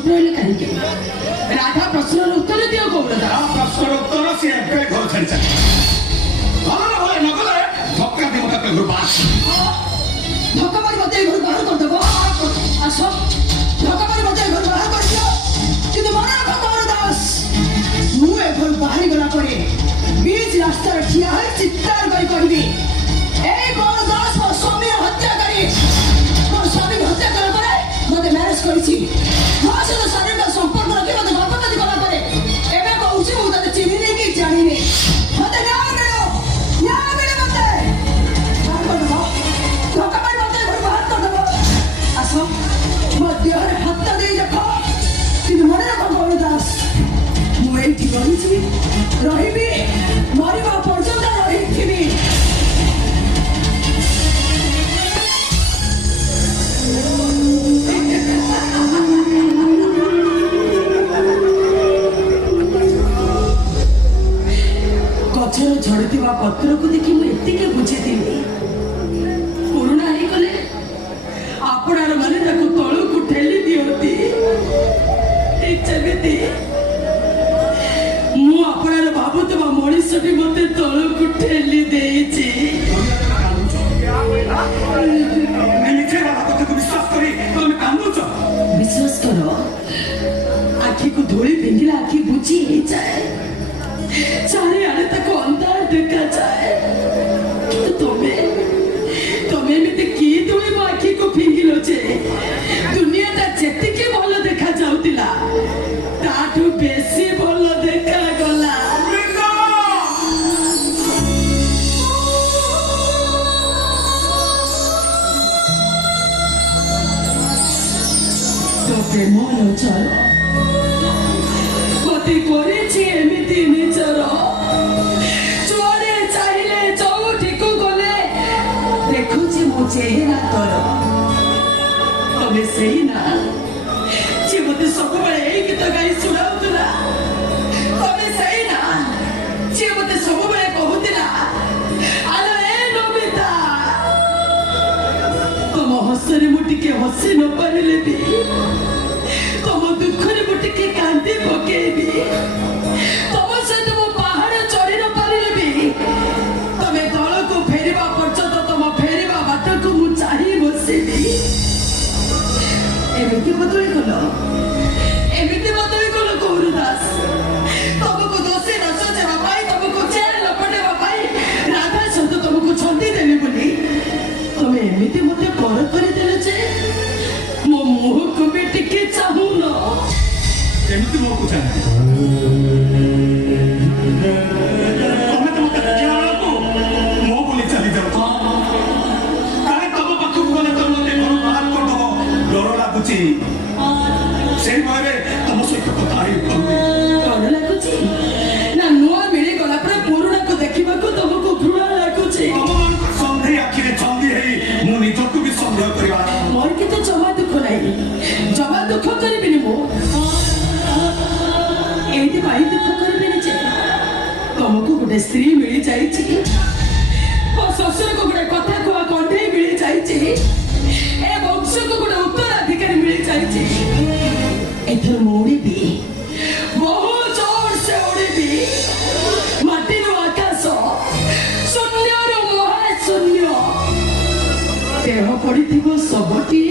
चुप रही कहीं राधा प्रश्न उत्तर दियो गौरदास प्रश्न उत्तर सी घर छाड़ी चले नगले धक्का दी घर धक्का मारी मत घर बाहर कर देबो आस धक्का मारी मत घर बाहर कर दियो किंतु मन रख गौरदास मु ए घर बाहर गला करे बीच रास्ता रे ठिया है चित्कार करी कहबी ए गौरदास मो स्वामी हत्या करी मो स्वामी हत्या कर करे मते मैरिज करिछि मो सहित शरीर का संपर्क रखी मते गर्भवती कला करे एबे कहूछि मु तते चिन्हि नै कि जानि नै मते न्याय मिले मते बाहर कर देबो धक्का मारी मते घर बाहर कर देबो आसो मो देहरे हाथ दे देखो किंतु मन रख गौरदास मु एठी रहिछि रहिबी मरिबा पर्यंत रहिथिबी गछर झड़ुवा पत्र को देखी मुझे बुझेदी पुराणा ही गले आपणार माने तलू को ठेली दियंती जमीती मु आपणार भावुवा मनीषटी मत तलू को ठेली देछि विश्वास कर आखि को धूली पिंधिला आखि बुझी ही जाए चारे आड़े तक अंधार देखा जाए तो तुम्हें मते की धूली मो आखि को फिंगिलो जे दुनिया ता जेति के भलो देखा जाउतिला ताठू बेसी भलो देखा गला तो मन चलो मते करेछि एमिति निचर चोरे चाहिले चौठी को गले देखुछि मो चेहरा तोर तबे सही ना जे मते सब बेले एई गीत गाई सुनाउतला तबे सही ना जे मते सब बेले कहूतिला आलो ए नमिता तुम हसरे मु टिके हसी न पारिले भी तुम दुखरे मु टिके कांदी पकेबी तुम सहित मो पहाड़ चढ़ी न पारिले भी तमे दल को फेरिबा पर्यंत तुम फेरिबा बाट को मु चाही बसिबी एमिति बदली गलो गौरदास तुमको दोषी न सजेबा पाई तुमको चेर लपटेबा पाई राधा सहित तुमको छंदी देली बोली तमे एमिति मते पर करि देले जे मो मुह को भी टिके चाहू न एमिति मो को चाहे तुम सहित कथा डर लगुची ना नुआ मिली गला पर पुराणा को देखिबा को तुमको घृणा लगुची सन्धे आखिरे छंदी है मु निजको भी संदेह करबा मोर के तो जमा दुख नहीं जमा दुख करबिनी मो एति भाई दुख करबिनी जे तुमको गोटे स्त्री मिली जाईची ओ ससुर को गोटे कथा कोआ कंठे मिली जाईची ए वंश को गोटे उत्तराधिकारी मिली जाईची एथर मोड़ी भी बहु जोर से उड़ी भी माटी रो आकाश शून्य रो महाशून्य देह पड़ी थी सबटी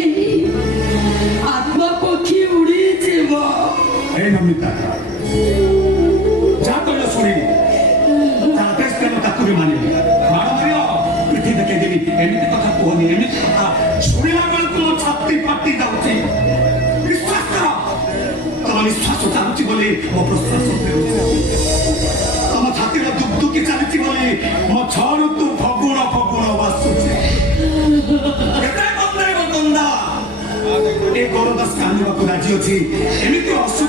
आत्मा पक्षी उड़ी जीव ए नमिता जा कहलो सुनी ताते स्तेन ताकु भी मानिली मार मारियो पिठी देखे देली एमिति कथा कोनी एमिति कथा सुनिला बेल को छाती पाटी जाउची विश्वास करो तम विश्वास चालुची बोली मो प्रश्वास तम छाती रो दुख दुखी चालुची बोली मो छरु तू फगुण बासुची केते बंदे गंदा ए गौरदास कांदी बापू राजी अछि एमिति असु